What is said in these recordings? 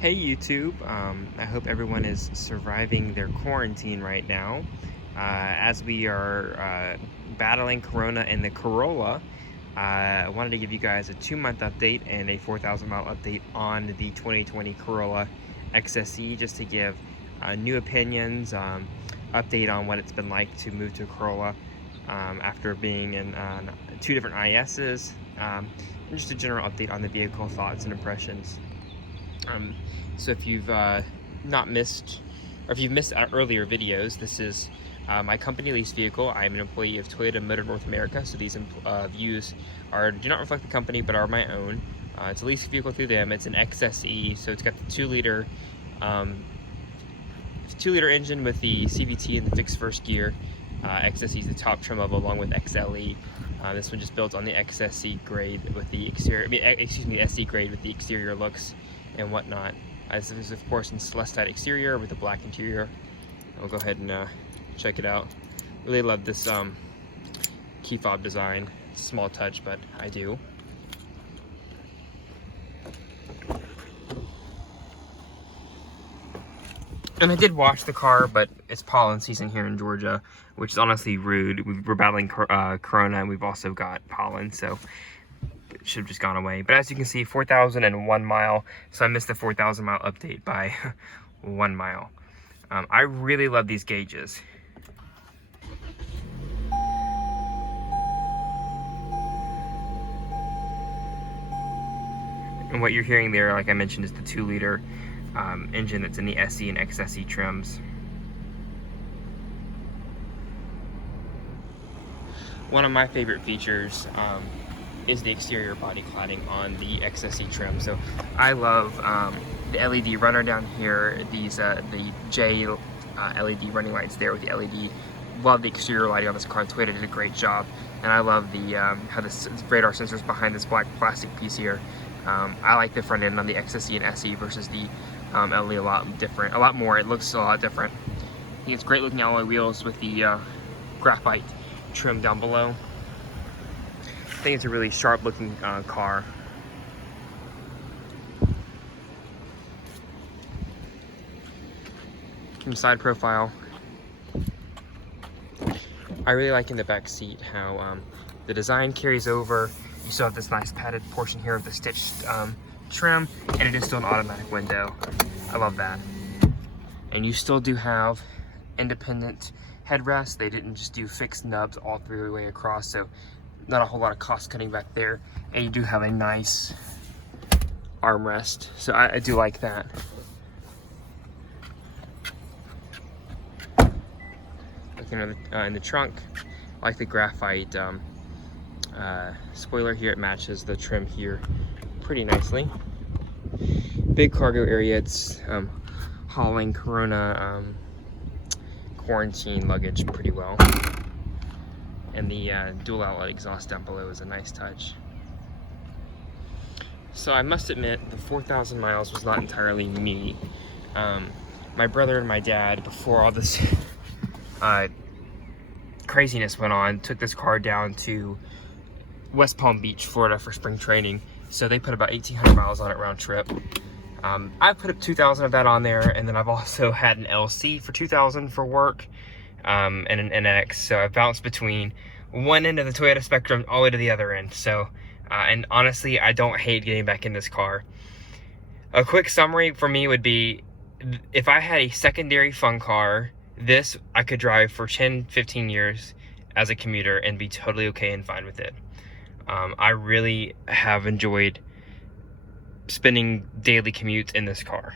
Hey YouTube, I hope everyone is surviving their quarantine right now. As we are battling Corona and the Corolla, I wanted to give you guys a 2-month update and a 4,000 mile update on the 2020 Corolla XSE, just to give new opinions, update on what it's been like to move to a Corolla after being in 2 different ISs, and just a general update on the vehicle, thoughts and impressions. So if you've not missed, or if you've missed our earlier videos, this is my company lease vehicle. I'm an employee of Toyota Motor North America, so these views do not reflect the company, but are my own. It's a lease vehicle through them. It's an XSE, so it's got the 2-liter engine with the CVT and the fixed first gear. XSE is the top trim level, along with XLE. This one just built on the XSE grade with the exterior, the SE grade with the exterior looks and whatnot. This is of course in celestite exterior with a black interior. I'll go ahead and check it out. Really love this key fob design. It's a small touch, but I do. And I did wash the car, but it's pollen season here in Georgia, which is honestly rude. We're battling Corona, and we've also got pollen, so it should have just gone away. But as you can see, 4,001 mile, so I missed the 4,000 mile update by 1 mile. I really love these gauges. And what you're hearing there, like I mentioned, is the 2-liter engine that's in the SE and XSE trims. One of my favorite features is the exterior body cladding on the XSE trim. So I love the LED runner down here, these the J LED running lights there with the LED. Love the exterior lighting on this car. Toyota did a great job, and I love the how this radar sensors behind this black plastic piece here. I like the front end on the XSE and SE versus the LE a lot more. It looks a lot different. I think it's great looking alloy wheels with the graphite trim down below. I think it's a really sharp looking car. From the side profile, I really like in the back seat how the design carries over. You still have this nice padded portion here with the stitched trim, and it is still an automatic window. I love that. And you still do have independent headrests. They didn't just do fixed nubs all through the way across, so not a whole lot of cost cutting back there. And you do have a nice armrest, so I do like that. Looking in the trunk, I like the graphite spoiler here. It matches the trim here pretty nicely. Big cargo area. It's hauling Corona quarantine luggage pretty well. And the dual outlet exhaust down below is a nice touch. So I must admit, the 4,000 miles was not entirely me. My brother and my dad, before all this craziness went on, took this car down to West Palm Beach, Florida for spring training. So they put about 1,800 miles on it round trip. I've put up 2,000 of that on there, and then I've also had an LC for 2,000 for work, and an NX. So I've bounced between one end of the Toyota spectrum all the way to the other end. So, and honestly, I don't hate getting back in this car. A quick summary for me would be, if I had a secondary fun car, this I could drive for 10, 15 years as a commuter and be totally okay and fine with it. I really have enjoyed spending daily commutes in this car.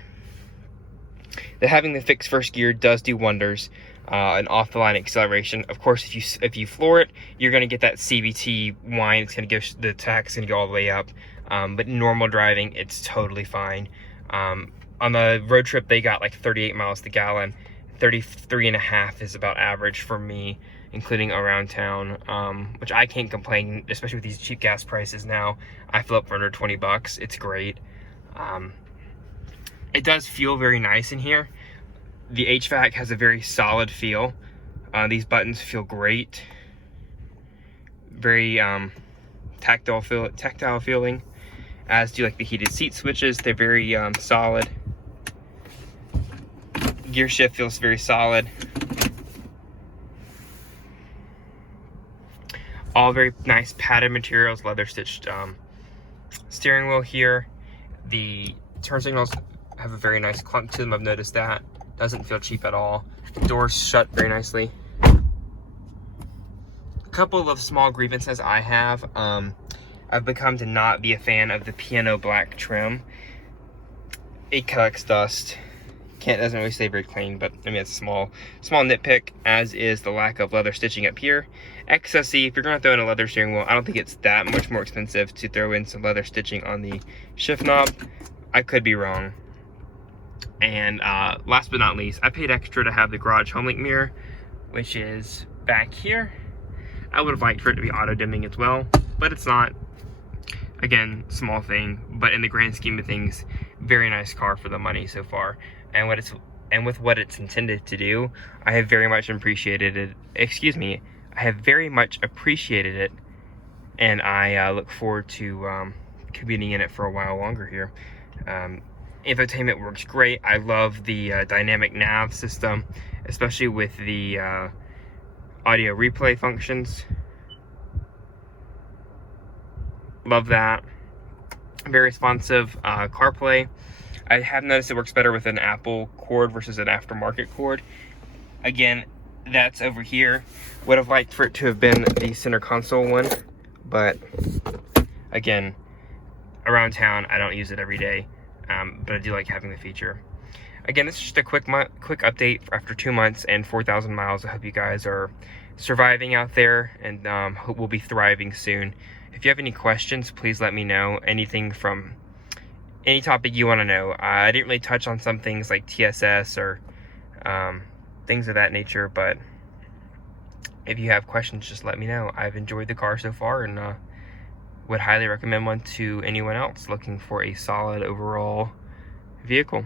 Having the fixed first gear does do wonders. An off-the-line acceleration. Of course, if you floor it, you're going to get that CVT whine. It's going to go, the tack's going to go all the way up. But normal driving, it's totally fine. On the road trip, they got like 38 miles to the gallon. 33.5 is about average for me, including around town, which I can't complain, especially with these cheap gas prices now. I fill up for under 20 bucks. It's great. It does feel very nice in here. The HVAC has a very solid feel. These buttons feel great. Very tactile feeling, as do like the heated seat switches. They're very solid. Gear shift feels very solid. All very nice padded materials, leather stitched steering wheel here. The turn signals have a very nice clunk to them. I've noticed that. Doesn't feel cheap at all. Doors shut very nicely. A couple of small grievances I have. I've become to not be a fan of the piano black trim. It collects dust. Doesn't really stay very clean, but I mean, it's a small nitpick, as is the lack of leather stitching up here. XSE, if you're gonna throw in a leather steering wheel, I don't think it's that much more expensive to throw in some leather stitching on the shift knob. I could be wrong. And last but not least, I paid extra to have the garage home link mirror, which is back here. I would have liked for it to be auto dimming as well, but it's not. Again, small thing, but in the grand scheme of things, very nice car for the money so far. And with what it's intended to do, I have very much appreciated it. Excuse me, I have very much appreciated it, and I look forward to commuting in it for a while longer here. Infotainment works great. I love the dynamic nav system, especially with the audio replay functions. Love that. Very responsive CarPlay. I have noticed it works better with an Apple cord versus an aftermarket cord. Again, that's over here. Would have liked for it to have been the center console one, but again, around town I don't use it every day, but I do like having the feature. Again, this is just a quick update after 2 months and 4,000 miles. I hope you guys are surviving out there, and hope we'll be thriving soon. If you have any questions, please let me know. Anything from any topic you want to know. I didn't really touch on some things like TSS or things of that nature, but if you have questions, just let me know. I've enjoyed the car so far, and would highly recommend one to anyone else looking for a solid overall vehicle.